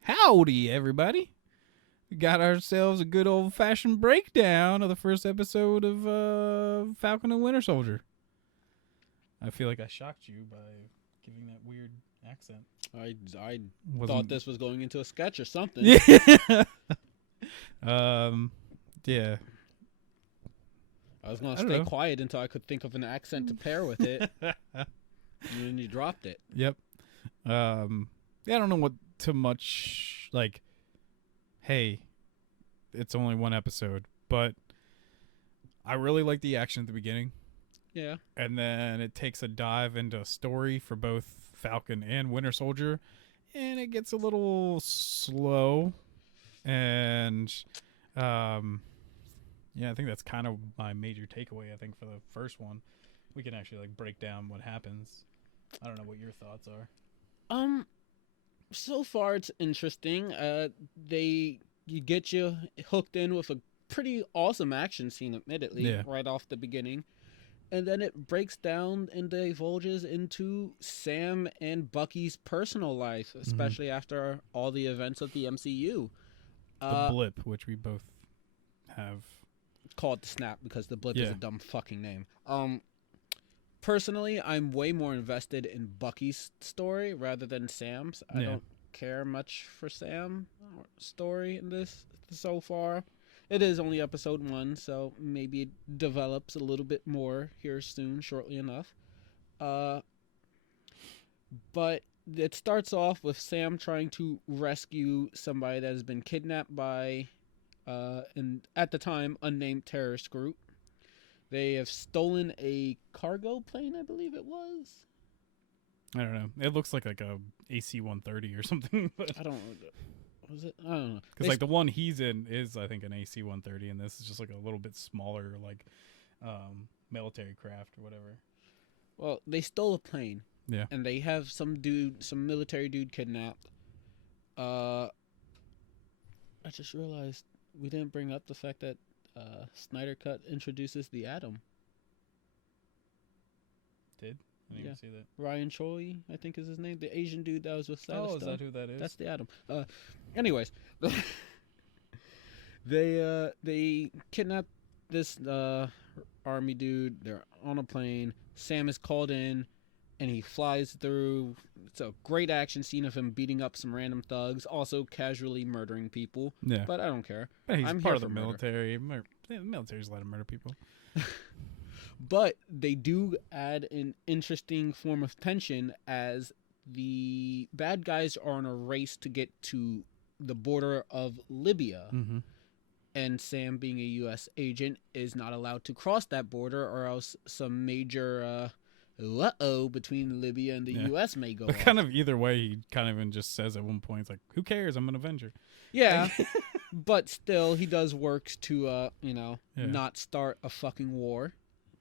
Howdy, everybody. We got ourselves a good old-fashioned breakdown of the first episode of Falcon and Winter Soldier. I feel like I shocked you by giving that weird accent. I thought this was going into a sketch or something. Yeah. Yeah. I was going to stay quiet until I could think of an accent to pair with it. And then you dropped it. Yep. Yeah, I don't know what too much, like, hey, it's only one episode, but I really like the action at the beginning. Yeah. And then it takes a dive into a story for both Falcon and Winter Soldier, and it gets a little slow. And yeah, I think that's kind of my major takeaway, I think, for the first one. We can actually like break down what happens. I don't know what your thoughts are. So far it's interesting. You get you hooked in with a pretty awesome action scene, admittedly, right off the beginning. And then it breaks down and divulges into Sam and Bucky's personal life, especially after all the events of the MCU. The Blip, which we both have. Call it the Snap because the Blip is a dumb fucking name. Personally, I'm way more invested in Bucky's story rather than Sam's. I don't care much for Sam's story in this so far. It is only episode 1, so maybe it develops a little bit more here soon, shortly enough. But it starts off with Sam trying to rescue somebody that has been kidnapped by, and at the time, unnamed terrorist group. They have stolen a cargo plane, I believe it was. I don't know. It looks like a AC-130 or something. I don't know. Was it? I don't know. Because like the one he's in is, I think, an AC-130, and this is just like a little bit smaller, like military craft or whatever. Well, they stole a plane. Yeah. And they have some military dude kidnapped. I just realized we didn't bring up the fact that Snyder Cut introduces the Atom. Did? I didn't even see that. Ryan Choi, I think is his name. The Asian dude that was with Sinister. Oh, is that who that is? That's the Atom. Anyways, they kidnap this army dude. They're on a plane. Sam is called in, and he flies through. It's a great action scene of him beating up some random thugs, also casually murdering people. Yeah. But I don't care. But he's part of the military. The military's allowed to murder people. But they do add an interesting form of tension as the bad guys are on a race to get to the border of Libya. Mm-hmm. And Sam, being a U.S. agent, is not allowed to cross that border, or else some major between Libya and the U.S. may go off. Kind of either way, he kind of even just says at one point, it's like, who cares? I'm an Avenger. Yeah, but still, he does work to, not start a fucking war.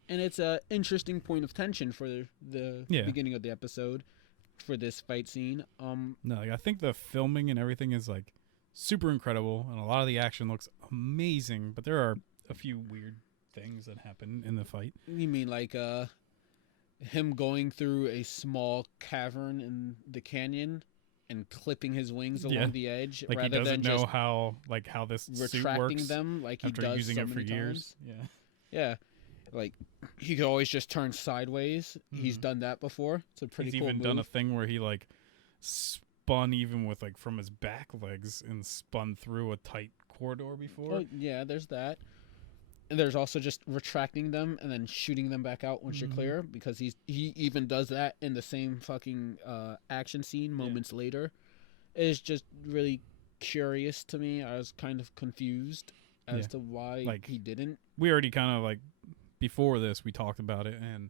And it's an interesting point of tension for the beginning of the episode for this fight scene. No, like, I think the filming and everything is like super incredible, and a lot of the action looks amazing. But there are a few weird things that happen in the fight. You mean like him going through a small cavern in the canyon and clipping his wings along the edge, like rather he doesn't than know just how this suit works them like he after does using so it for many years. Times. Yeah. Like, he could always just turn sideways. Mm-hmm. He's done that before. It's a pretty cool move. He's even done a thing where he, like, spun even with, like, from his back legs and spun through a tight corridor before. Oh, yeah, there's that. And there's also just retracting them and then shooting them back out once you're clear, because he even does that in the same fucking action scene moments later. It's just really curious to me. I was kind of confused as to why he didn't. We already kind of, like, before this, we talked about it, and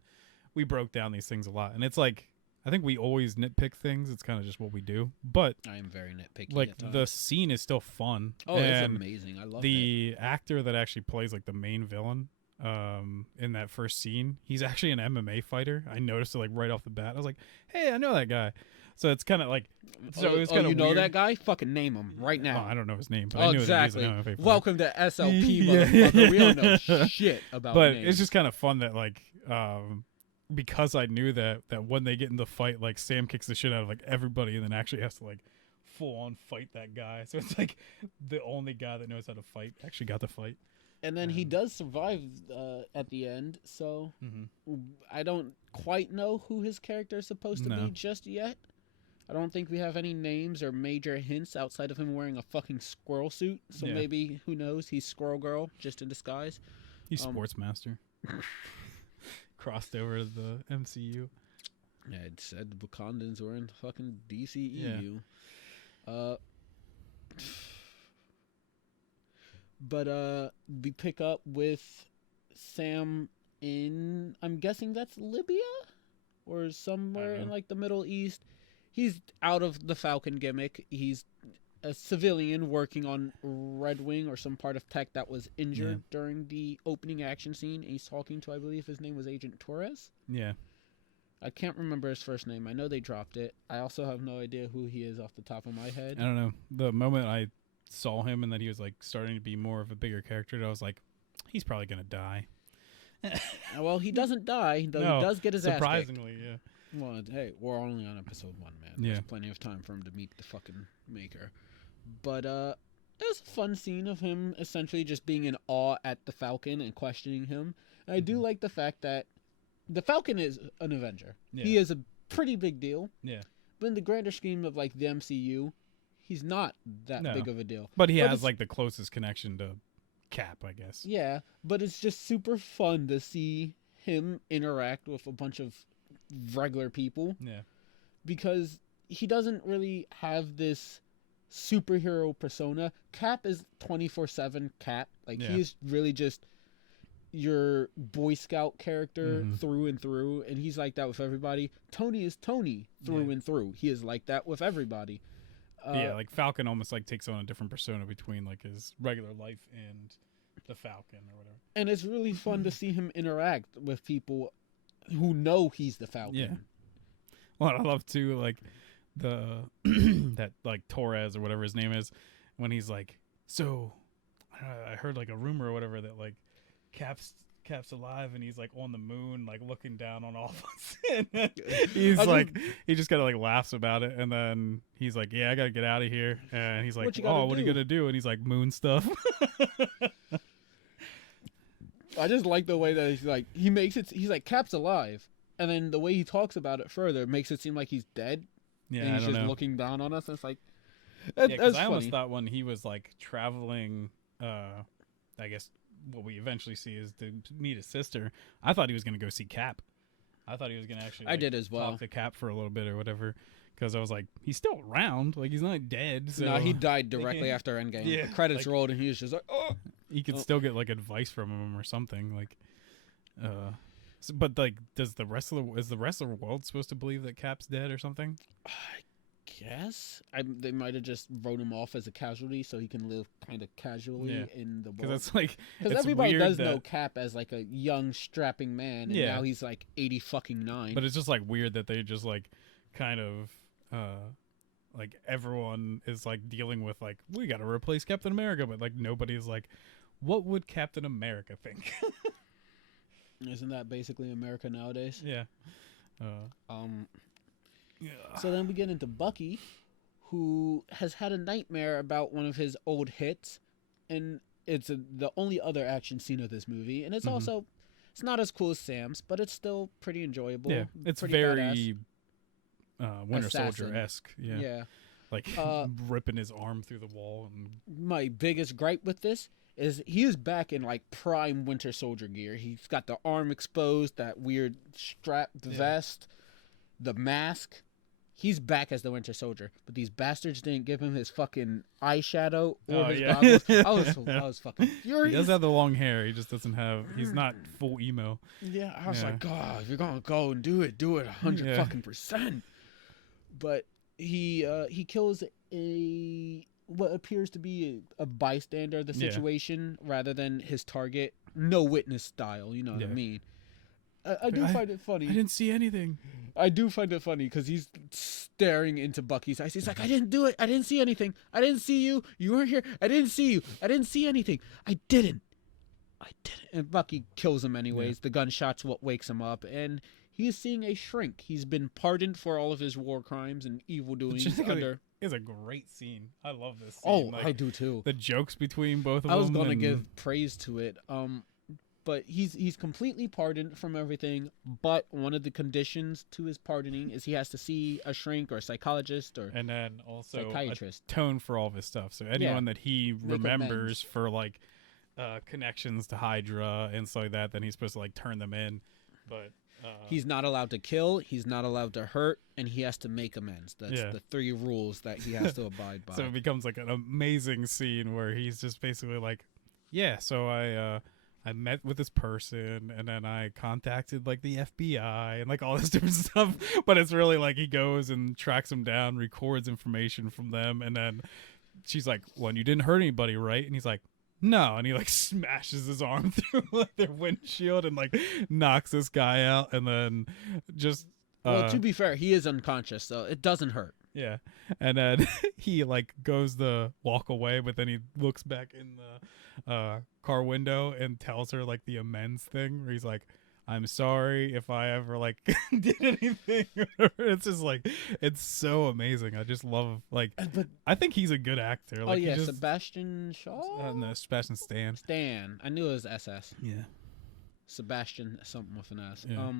we broke down these things a lot. And it's like, I think we always nitpick things. It's kind of just what we do. But I am very nitpicky. Like, the scene is still fun. Oh, it's amazing. I love it. The actor that actually plays, like, the main villain in that first scene, he's actually an MMA fighter. I noticed it, like, right off the bat. I was like, hey, I know that guy. So it's kind of like, so it was kind of you know that guy? Fucking name him right now. Well, I don't know his name, but I knew exactly. that he was an MMA fighter. Welcome to SLP, motherfucker. We don't know shit about But names. it's just kind of fun that like, because I knew that when they get in the fight, like Sam kicks the shit out of like everybody, and then actually has to like full on fight that guy. So it's like the only guy that knows how to fight actually got to fight. And then he does survive at the end, so I don't quite know who his character is supposed to be just yet. I don't think we have any names or major hints outside of him wearing a fucking squirrel suit. So maybe, who knows, he's Squirrel Girl just in disguise. He's Sportsmaster. Crossed over to the MCU. Yeah, it said the Wakandans were in fucking DCEU. Yeah. But we pick up with Sam in, I'm guessing that's Libya or somewhere in like the Middle East. He's out of the Falcon gimmick. He's a civilian working on Red Wing or some part of tech that was injured during the opening action scene. And he's talking to, I believe his name was Agent Torres. Yeah. I can't remember his first name. I know they dropped it. I also have no idea who he is off the top of my head. I don't know. The moment I saw him and that he was like starting to be more of a bigger character, I was like, he's probably gonna die. Well, he doesn't die, though. He does get his ass kicked. Surprisingly, yeah. Well, hey, we're only on episode 1, man. There's plenty of time for him to meet the fucking maker. But it was a fun scene of him essentially just being in awe at the Falcon and questioning him. And I do like the fact that the Falcon is an Avenger. Yeah. He is a pretty big deal. Yeah. But in the grander scheme of like the MCU, he's not that big of a deal. But he has like the closest connection to Cap, I guess. Yeah, but it's just super fun to see him interact with a bunch of regular people. Yeah. Because he doesn't really have this superhero persona. Cap is 24/7 Cap. Like he's really just your Boy Scout character through and through, and he's like that with everybody. Tony is Tony through and through. He is like that with everybody. Like Falcon almost like takes on a different persona between like his regular life and the Falcon or whatever. And it's really fun to see him interact with people who know he's the Falcon. Yeah. Well, I love too like the that like Torres or whatever his name is, when he's like, so I heard like a rumor or whatever that like Cap's alive and he's like on the moon, like looking down on all of us. He's like, he just kind of like laughs about it, and then he's like, yeah, I gotta get out of here. And he's like, what are you gonna do? And he's like, moon stuff. I just like the way that he's like, he makes it, he's like, Cap's alive, and then the way he talks about it further makes it seem like he's dead. Yeah, and he's just looking down on us. And it's like, that's funny. I almost thought when he was like traveling, I guess what we eventually see is to meet his sister, I thought he was going to go see Cap. I thought he was going to actually I did as well. Talk to Cap for a little bit or whatever, because I was like, he's still around. Like, he's not dead. So. No, he died directly after Endgame. Yeah, the credits rolled and he was just like, oh. He could still get like advice from him or something. Like, but like, is the rest of the world supposed to believe that Cap's dead or something? I guess they might have just wrote him off as a casualty so he can live kind of casually in the world. Because everybody does know Cap as like a young strapping man, and now he's like 80-fucking-9. But it's just like weird that they just like kind of like everyone is like dealing with like, we got to replace Captain America, but like nobody's like, what would Captain America think? Isn't that basically America nowadays? Yeah. So then we get into Bucky, who has had a nightmare about one of his old hits, and it's the only other action scene of this movie, and it's also, it's not as cool as Sam's, but it's still pretty enjoyable. Yeah, it's very Winter Soldier-esque. Yeah. Like ripping his arm through the wall. And my biggest gripe with this is he is back in like prime Winter Soldier gear. He's got the arm exposed, that weird strapped vest, the mask. He's back as the Winter Soldier, but these bastards didn't give him his fucking eyeshadow or his goggles. I was fucking furious. He does have the long hair. He just doesn't have. He's not full emo. Yeah, I was like, God, if you're gonna go and do it 100%. But he kills what appears to be a bystander of the situation rather than his target. No witness style, you know what I mean. I do find it funny. I didn't see anything. I do find it funny because he's staring into Bucky's eyes. He's like, I didn't do it. I didn't see anything. I didn't see you. You weren't here. I didn't see you. I didn't see anything. I didn't. And Bucky kills him anyways. Yeah. The gunshot's what wakes him up. And he's seeing a shrink. He's been pardoned for all of his war crimes and evil doings. It's a great scene. I love this scene. Oh, like, I do too. The jokes between both of them. I was going to give praise to it. But he's completely pardoned from everything. But one of the conditions to his pardoning is he has to see a shrink or a psychologist or and then also psychiatrist. A tone for all of his stuff. So anyone that he remembers for like connections to Hydra and stuff like that, then he's supposed to like turn them in. But he's not allowed to kill. He's not allowed to hurt, and he has to make amends. That's the 3 rules that he has to abide by. So it becomes like an amazing scene where he's just basically like, yeah. So I met with this person and then I contacted like the FBI and like all this different stuff. But it's really like he goes and tracks them down, records information from them. And then she's like, well, you didn't hurt anybody, right? And he's like, no. And he like smashes his arm through like their windshield and like knocks this guy out. And then just. Well, to be fair, he is unconscious, so it doesn't hurt. Yeah. And then he like goes to walk away, but then he looks back in the car window and tells her like the amends thing where he's like, I'm sorry if I ever like did anything. It's just like, it's so amazing. I just love like, but I think he's a good actor. Like, Sebastian Shaw? No, Sebastian Stan. Stan. I knew it was SS. Yeah. Sebastian something with an S. Yeah.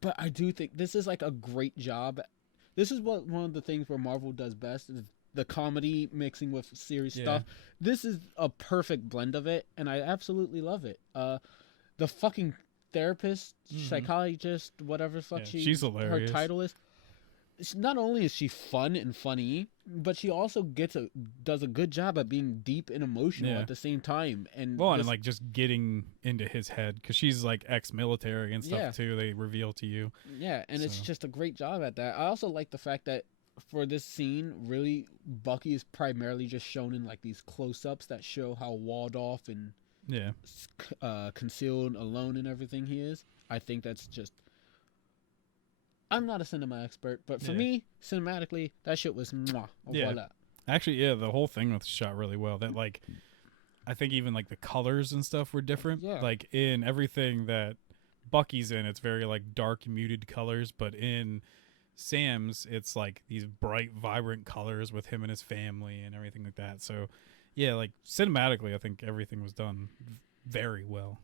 But I do think this is like a great job. This is one of the things where Marvel does best is the comedy mixing with serious stuff. This is a perfect blend of it, and I absolutely love it. The fucking therapist, psychologist, whatever the fuck she's hilarious. Her title is. Not only is she fun and funny, but she also does a good job at being deep and emotional at the same time. And and like just getting into his head because she's like ex-military and stuff too. They reveal to you. Yeah, and it's just a great job at that. I also like the fact that for this scene, really, Bucky is primarily just shown in like these close-ups that show how walled off and concealed, alone, and everything he is. I think that's just. I'm not a cinema expert, but for me, cinematically, that shit was mwah. Voila. Actually, the whole thing was shot really well. That like, I think even like the colors and stuff were different. Yeah. Like in everything that Bucky's in, it's very like dark, muted colors, but in Sam's, it's like these bright, vibrant colors with him and his family and everything like that. So, yeah, like cinematically, I think everything was done very well.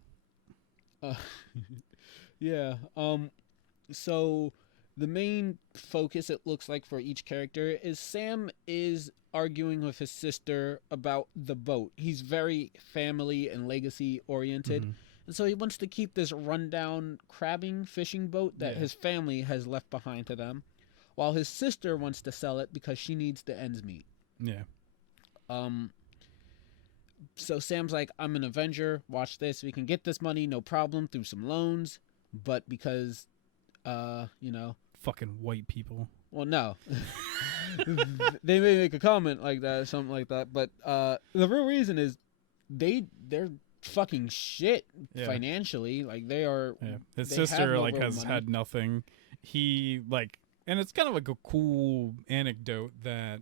So. The main focus, it looks like, for each character is Sam is arguing with his sister about the boat. He's very family and legacy oriented. And so he wants to keep this rundown fishing boat that his family has left behind to them, while his sister wants to sell it because she needs the ends meet. Yeah. So Sam's like, I'm an Avenger. Watch this. We can get this money, no problem, through some loans. But because, fucking white people. Well, no. They may make a comment like that or something like that, but the real reason is they're fucking shit financially. Like they are. Yeah. His sister has had nothing. He and it's kind of like a cool anecdote that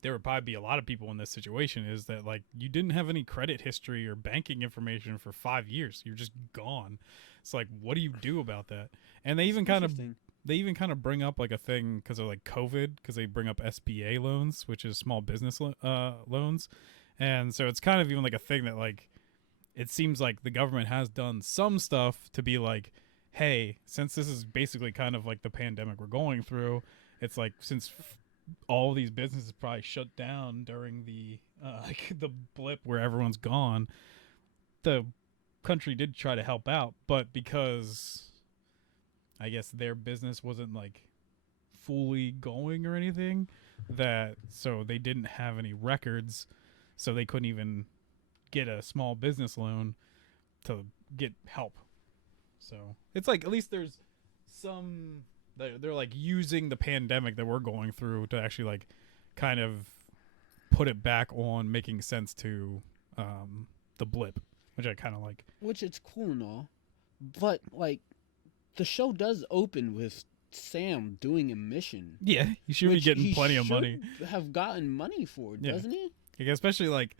there would probably be a lot of people in this situation is that like you didn't have any credit history or banking information for 5 years. You're just gone. It's like, what do you do about that? And they even kind of bring up like a thing because of like COVID, because they bring up SBA loans, which is small business loans. And so it's kind of even like a thing that like, it seems like the government has done some stuff to be like, hey, since this is basically kind of like the pandemic we're going through, it's like, since all these businesses probably shut down during the the blip where everyone's gone, the country did try to help out, but because I guess their business wasn't like fully going or anything, so they didn't have any records, so they couldn't even get a small business loan to get help. So it's like at least there's some they're like using the pandemic that we're going through to actually like kind of put it back on making sense to the blip, which I kind of like. Which it's cool and all, But like, the show does open with Sam doing a mission. Yeah, he should be getting plenty of money. Have gotten money for, doesn't he? Like, especially like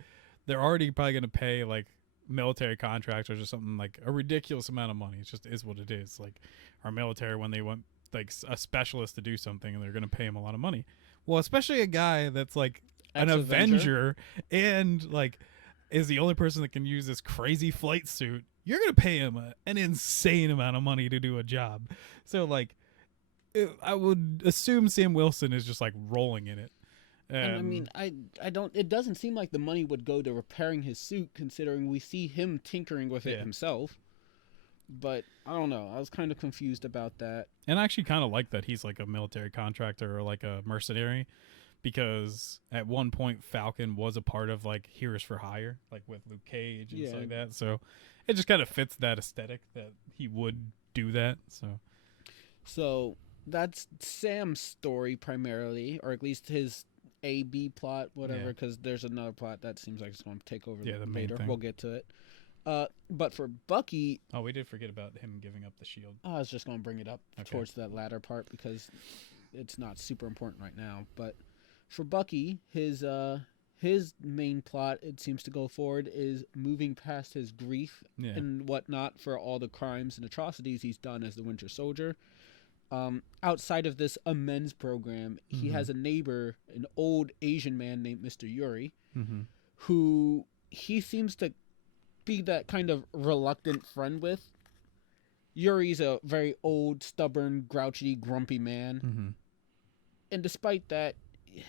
they're already probably going to pay like military contractors or something like a ridiculous amount of money. It just is what it is. Like our military, when they want like a specialist to do something, and they're going to pay him a lot of money. Well, especially a guy that's like an Avenger and like is the only person that can use this crazy flight suit. You're going to pay him an insane amount of money to do a job. So like I would assume Sam Wilson is just like rolling in it. And I mean, I don't. It doesn't seem like the money would go to repairing his suit, considering we see him tinkering with it himself. But I don't know. I was kind of confused about that. And I actually kind of like that he's like a military contractor or like a mercenary, because at one point Falcon was a part of like Heroes for Hire, like with Luke Cage and stuff like that. So it just kind of fits that aesthetic that he would do that. So that's Sam's story primarily, or at least his A-B plot, whatever, because there's another plot that seems like it's going to take over the main later. thing. We'll get to it. But for Bucky... Oh, we did forget about him giving up the shield. I was just going to bring it up towards that latter part because it's not super important right now. But for Bucky, his main plot, it seems to go forward, is moving past his grief and whatnot for all the crimes and atrocities he's done as the Winter Soldier. Outside of this amends program, he has a neighbor, an old Asian man named Mr. Yuri, who he seems to be that kind of reluctant friend with. Yuri's a very old, stubborn, grouchy, grumpy man. And despite that,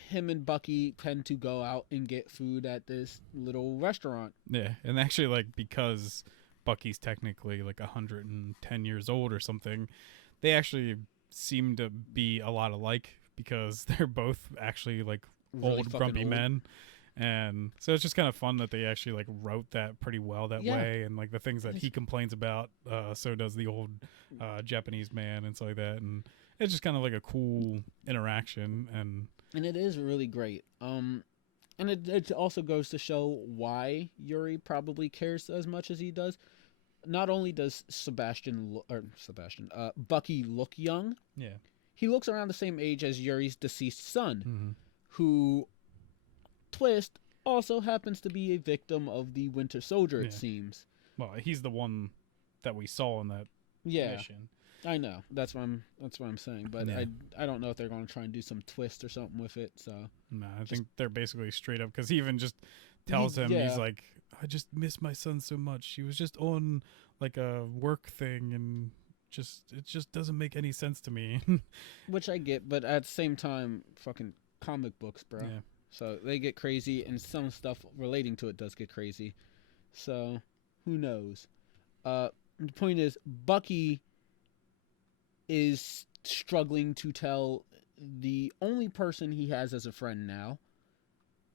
him and Bucky tend to go out and get food at this little restaurant. Yeah, and actually, like, because Bucky's technically like 110 years old or something, they actually seem to be a lot alike because they're both actually like really old, grumpy men. And so it's just kind of fun that they actually like wrote that pretty well that way. And like the things that he complains about, so does the old Japanese man and stuff like that. And it's just kind of like a cool interaction. And it is really great. And it also goes to show why Yuri probably cares as much as he does. Not only does Bucky look young, he looks around the same age as Yuri's deceased son, who, twist, also happens to be a victim of the Winter Soldier, it seems. Well, he's the one that we saw in that mission. I know. That's what I'm saying. But I don't know if they're going to try and do some twist or something with it. So no, I think they're basically straight up, because he even just tells him, he's like, I just miss my son so much. He was just on like a work thing, and it just doesn't make any sense to me. Which I get, but at the same time, fucking comic books, bro. Yeah. So they get crazy, and some stuff relating to it does get crazy. So who knows? The point is, Bucky is struggling to tell the only person he has as a friend now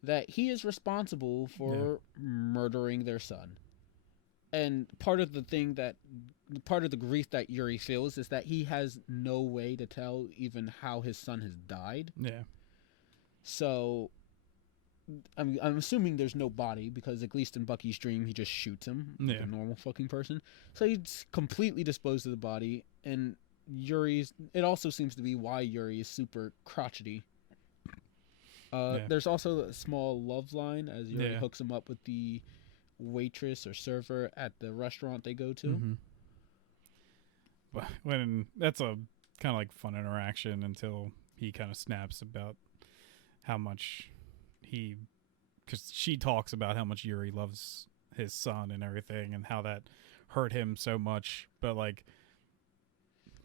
that he is responsible for murdering their son. And part of the grief that Yuri feels is that he has no way to tell even how his son has died. Yeah. So I'm assuming there's no body, because at least in Bucky's dream, he just shoots him like a normal fucking person. So he's completely disposed of the body, and it also seems to be why Yuri is super crotchety. There's also a small love line as Yuri hooks him up with the waitress or server at the restaurant they go to. When that's a kind of like fun interaction until he kind of snaps about how much because she talks about how much Yuri loves his son and everything, and how that hurt him so much. But like,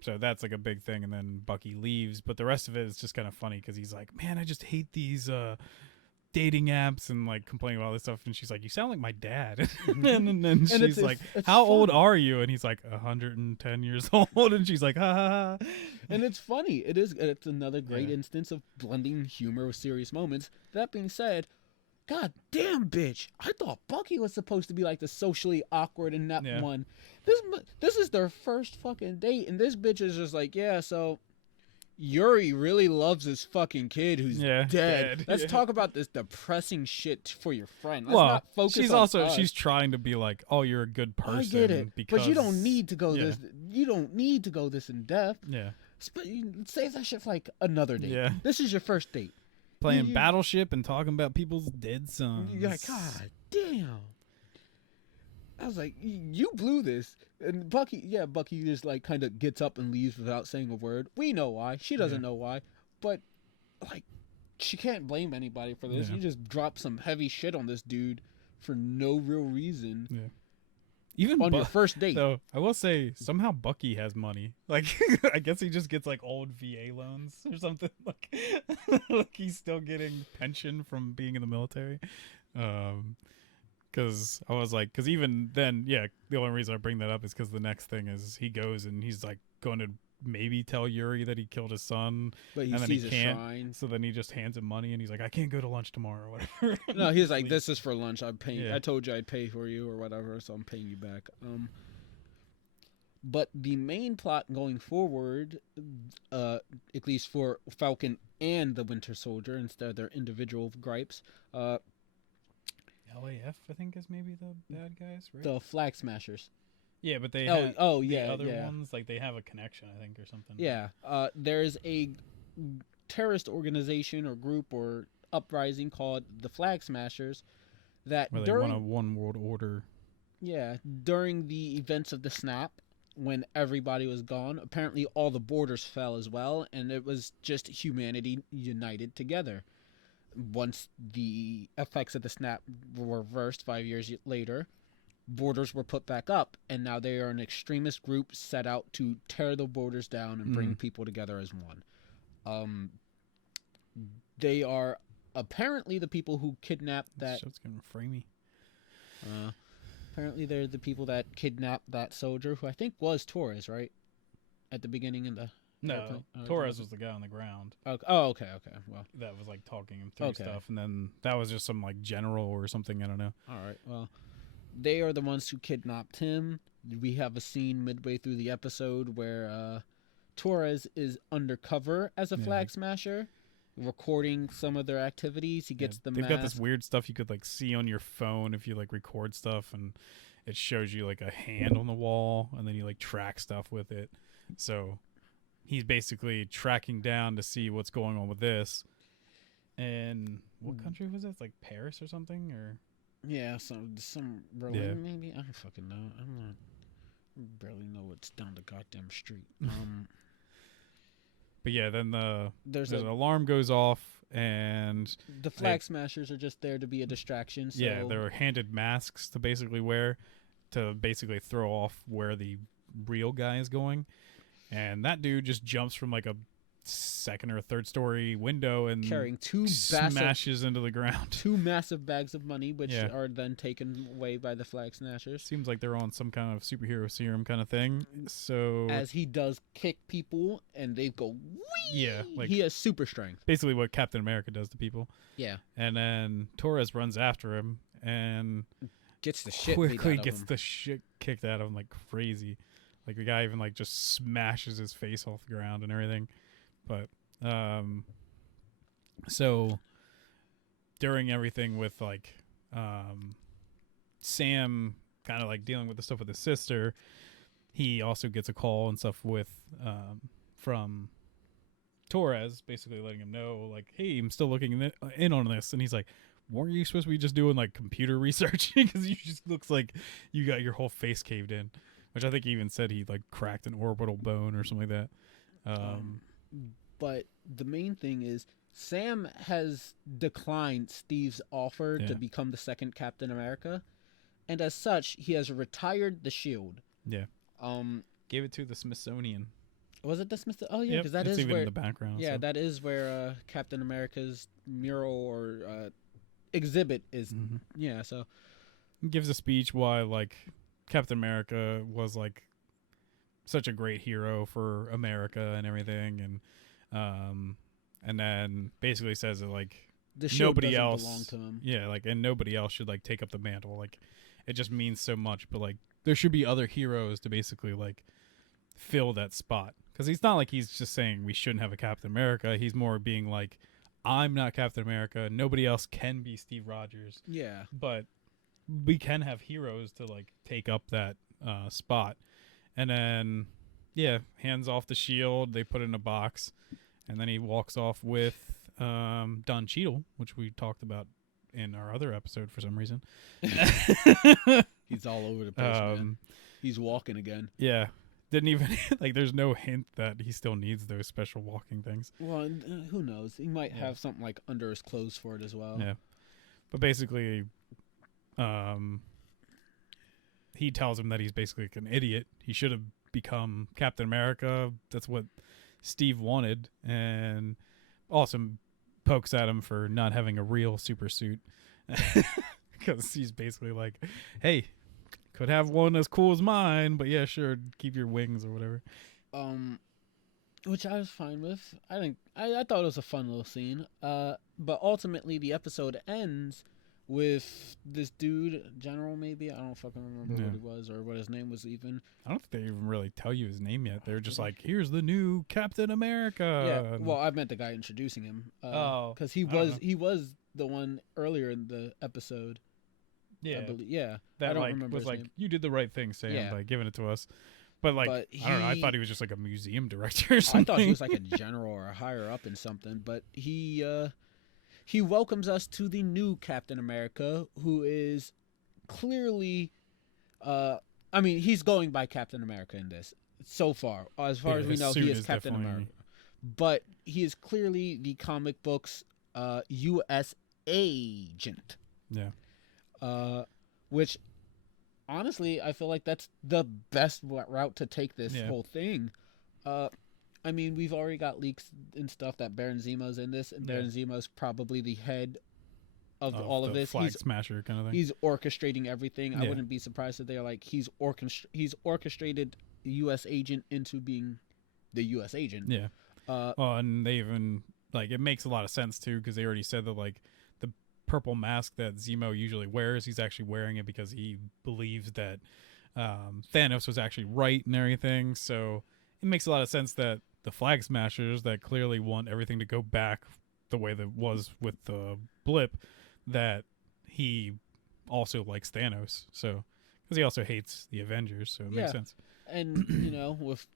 so that's like a big thing, and then Bucky leaves. But the rest of it is just kind of funny, because he's like, man, I just hate these dating apps, and like complaining about all this stuff. And she's like, you sound like my dad. and then she's like, how old are you? And he's like, 110 years old. And she's like, ha ha ha. And it's funny. It's another great instance of blending humor with serious moments. That being said, god damn, bitch, I thought Bucky was supposed to be like the socially awkward and that one. This is their first fucking date, and this bitch is just like, yeah, so Yuri really loves his fucking kid who's dead. Let's Yeah. talk about this depressing shit for your friend. Let's not focus she's on also us. she's trying to be like, oh, you're a good person. I get it, because but you don't need to go this. You don't need to go this in depth. Yeah. Save that shit for like another date. Yeah. This is your first date. Playing Battleship and talking about people's dead sons. You're like, God damn. I was like, you blew this. And Bucky just like kind of gets up and leaves without saying a word. We know why. She doesn't know why. But like, she can't blame anybody for this. Yeah. You just dropped some heavy shit on this dude for no real reason. Yeah. Even on your first date. So I will say, somehow Bucky has money. Like, I guess he just gets like old VA loans or something. Like, like he's still getting pension from being in the military. Because I was like, because even then, the only reason I bring that up is because the next thing is he goes and he's like going to maybe tell Yuri that he killed his son, but he and then sees he can't. A shrine. So then he just hands him money, and he's like, I can't go to lunch tomorrow or whatever. No, he's like, this is for lunch. I'm paying. Yeah. I told you I'd pay for you or whatever, so I'm paying you back. But the main plot going forward, at least for Falcon and the Winter Soldier, instead of their individual gripes, LAF, I think, is maybe the bad guys, right? The Flag Smashers. Yeah, but they the other ones, like, they have a connection, I think, or something. Yeah, there's a terrorist organization or group or uprising called the Flag Smashers that where they want a one world order. Yeah, during the events of the snap, when everybody was gone, apparently all the borders fell as well, and it was just humanity united together. Once the effects of the snap were reversed 5 years later, borders were put back up, and now they are an extremist group set out to tear the borders down and bring people together as one. They are apparently the people who kidnapped that. Show's getting framey. Apparently, they're the people that kidnapped that soldier, who I think was Torres, right? At the beginning in the. No, Torres was the guy on the ground. Okay. Oh, okay. Well, that was like talking him through stuff, and then that was just some like general or something. I don't know. All right. Well, they are the ones who kidnapped him. We have a scene midway through the episode where Torres is undercover as a flag smasher, recording some of their activities. He gets the mask. They've got this weird stuff you could like see on your phone if you like record stuff, and it shows you like a hand on the wall, and then you like track stuff with it. So he's basically tracking down to see what's going on with this. And what country was it? It's like Paris or something, or some Berlin maybe. I don't fucking know. Barely know what's down the goddamn street. But yeah, then there's an alarm goes off, and the flag smashers are just there to be a distraction. So yeah, they were handed masks to basically wear, to basically throw off where the real guy is going. And that dude just jumps from like a second or third story window and carrying smashes into the ground. 2 massive bags of money, which are then taken away by the flag smashers. Seems like they're on some kind of superhero serum kind of thing. So as he does kick people and they go whee! Yeah, like he has super strength. Basically what Captain America does to people. Yeah. And then Torres runs after him and gets the shit quickly gets the shit kicked out of him like crazy. Like the guy even like just smashes his face off the ground and everything. But so during everything with like Sam kind of like dealing with the stuff with his sister, he also gets a call and stuff with from Torres, basically letting him know like, hey, I'm still looking in on this. And he's like, weren't you supposed to be just doing like computer research? Because you just looks like you got your whole face caved in. Which I think he even said he like cracked an orbital bone or something like that. But the main thing is Sam has declined Steve's offer to become the second Captain America, and as such, he has retired the shield. Yeah. Gave it to the Smithsonian. Was it the Smithsonian? Oh yeah, because that is even where in the background. Yeah, so. that is where Captain America's mural or exhibit is. Mm-hmm. Yeah, so he gives a speech why like Captain America was like such a great hero for America and everything, and then basically says that like the shield nobody doesn't else belong to him. Yeah, like, and nobody else should like take up the mantle. Like it just means so much, but like there should be other heroes to basically like fill that spot, because he's not like he's just saying we shouldn't have a Captain America. He's more being like, I'm not Captain America. Nobody else can be Steve Rogers. Yeah. But we can have heroes to like take up that spot. And then, yeah, hands off the shield. They put it in a box. And then he walks off with Don Cheadle, which we talked about in our other episode for some reason. He's all over the place, man. He's walking again. Yeah. Didn't even, like, there's no hint that he still needs those special walking things. Well, who knows? He might have something, like, under his clothes for it as well. Yeah. But basically, he tells him that he's basically like an idiot. He should have become Captain America. That's what Steve wanted. And also pokes at him for not having a real super suit. Because he's basically like, hey, could have one as cool as mine, but yeah, sure, keep your wings or whatever. Which I was fine with. I thought it was a fun little scene. But ultimately the episode ends with this dude, General maybe, I don't fucking remember what he was or what his name was even. I don't think they even really tell you his name yet. They're just like, here's the new Captain America. Yeah, well, I meant the guy introducing him. Because he was the one earlier in the episode. Yeah, yeah. That I don't like remember was his like name. You did the right thing, Sam, by giving it to us. But like, but I don't know. I thought he was just like a museum director or something. I thought he was like a general or a higher up in something. But he welcomes us to the new Captain America, who is clearly, I mean, he's going by Captain America in this so far. As far as we know, he is Captain America. But he is clearly the comic book's U.S. agent. Yeah. Which, honestly, I feel like that's the best route to take this whole thing. I mean, we've already got leaks and stuff that Baron Zemo's in this, and Baron Zemo's probably the head of all of this. Flag smasher kind of thing. He's orchestrating everything. I wouldn't be surprised if they're like he's orchestrated the U.S. agent into being the U.S. agent. Yeah. Well, and they even like it makes a lot of sense too because they already said that like the purple mask that Zemo usually wears, he's actually wearing it because he believes that Thanos was actually right and everything. So it makes a lot of sense that the Flag Smashers that clearly want everything to go back the way that was with the blip, that he also likes Thanos. So because he also hates the Avengers, so it makes sense. And you know, with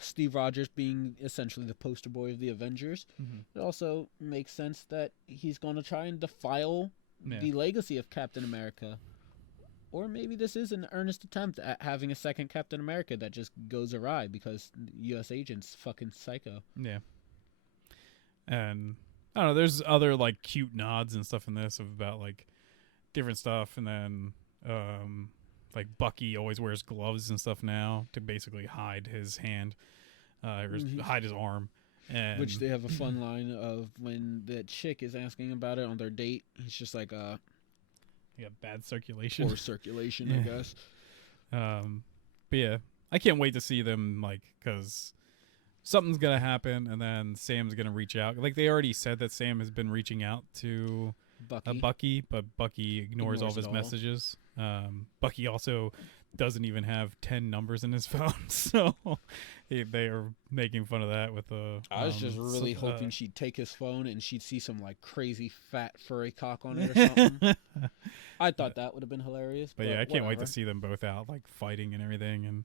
Steve Rogers being essentially the poster boy of the Avengers, it also makes sense that he's going to try and defile the legacy of Captain America. Or maybe this is an earnest attempt at having a second Captain America that just goes awry because U.S. agent's fucking psycho. Yeah. And I don't know, there's other like cute nods and stuff in this about like different stuff, and then like Bucky always wears gloves and stuff now to basically hide his hand, or hide his arm. And which they have a fun line of when the chick is asking about it on their date. He's just like, yeah, bad circulation. Poor circulation, I guess. But yeah, I can't wait to see them, like, because something's going to happen, and then Sam's going to reach out. Like, they already said that Sam has been reaching out to Bucky, but Bucky ignores all of his messages. Bucky also doesn't even have 10 numbers in his phone, so they are making fun of that with the I was just really hoping she'd take his phone and she'd see some like crazy fat furry cock on it or something. I thought that would have been hilarious, but yeah, I can't wait to see them both out like fighting and everything. And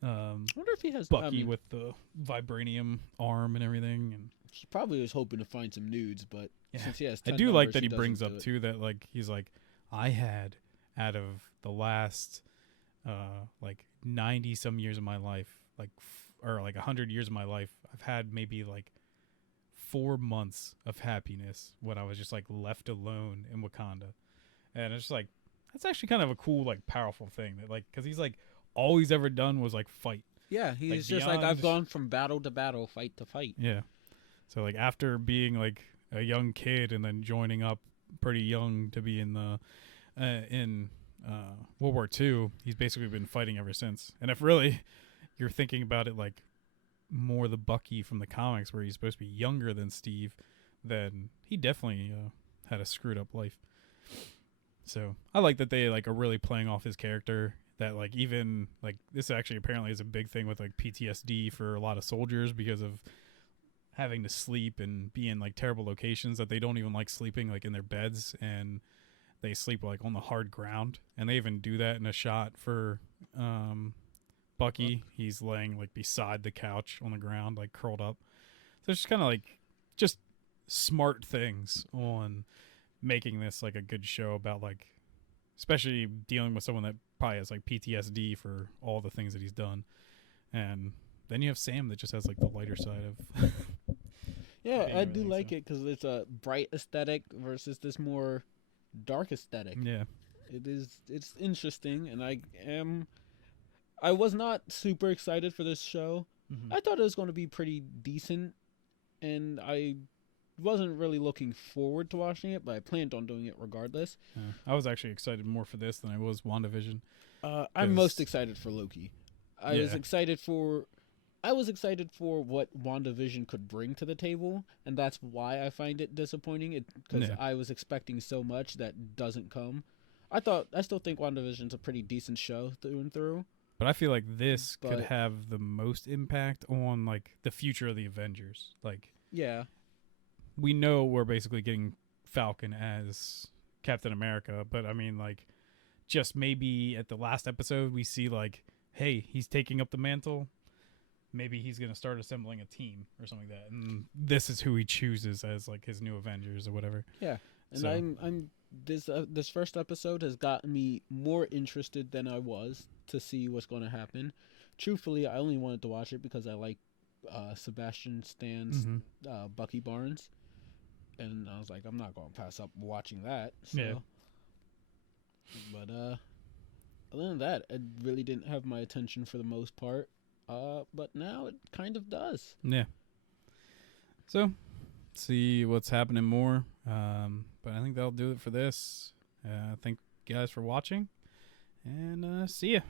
I wonder if he has Bucky with the vibranium arm and everything. And she probably was hoping to find some nudes, but since he has 10 I do numbers, like that he brings up too that like he's like, I had out of the last like 90 some years of my life, like or like 100 years of my life, I've had maybe like 4 months of happiness when I was just like left alone in Wakanda. And it's just like, that's actually kind of a cool, like powerful thing that like, cause he's like, all he's ever done was like fight. Yeah. He's like, just like, I've gone from battle to battle, fight to fight. Yeah. So like after being like a young kid and then joining up pretty young to be in the, in World War II, he's basically been fighting ever since. And if really you're thinking about it like more the Bucky from the comics where he's supposed to be younger than Steve, then he definitely had a screwed up life. So I like that they like are really playing off his character that like even like this actually apparently is a big thing with like PTSD for a lot of soldiers because of having to sleep and be in like terrible locations that they don't even like sleeping like in their beds, and they sleep like on the hard ground. And they even do that in a shot for Bucky. He's laying like beside the couch on the ground, like curled up. So it's just kind of like just smart things on making this like a good show about like, especially dealing with someone that probably has like PTSD for all the things that he's done. And then you have Sam that just has like the lighter side of Yeah, I do like it because it's a bright aesthetic versus this more dark aesthetic. Yeah, it's interesting, and I was not super excited for this show. mm-hmm. I thought it was going to be pretty decent, and I wasn't really looking forward to watching it, but I planned on doing it regardless. I was actually excited more for this than I was WandaVision. I'm most excited for Loki. I was excited for what WandaVision could bring to the table, and that's why I find it disappointing. Because I was expecting so much that doesn't come. I still think WandaVision's a pretty decent show through and through. But I feel like this could have the most impact on like the future of the Avengers. Like, yeah, we know we're basically getting Falcon as Captain America, but I mean, like, just maybe at the last episode we see like, hey, he's taking up the mantle. Maybe he's gonna start assembling a team or something like that, and this is who he chooses as like his new Avengers or whatever. Yeah, and so, I'm this first episode has gotten me more interested than I was to see what's going to happen. Truthfully, I only wanted to watch it because I like Sebastian Stan's Bucky Barnes, and I was like, I'm not going to pass up watching that. So. Yeah. But other than that, it really didn't have my attention for the most part. But now it kind of does. Yeah. So, see what's happening more. But I think that'll do it for this. Thank you guys for watching, and see ya.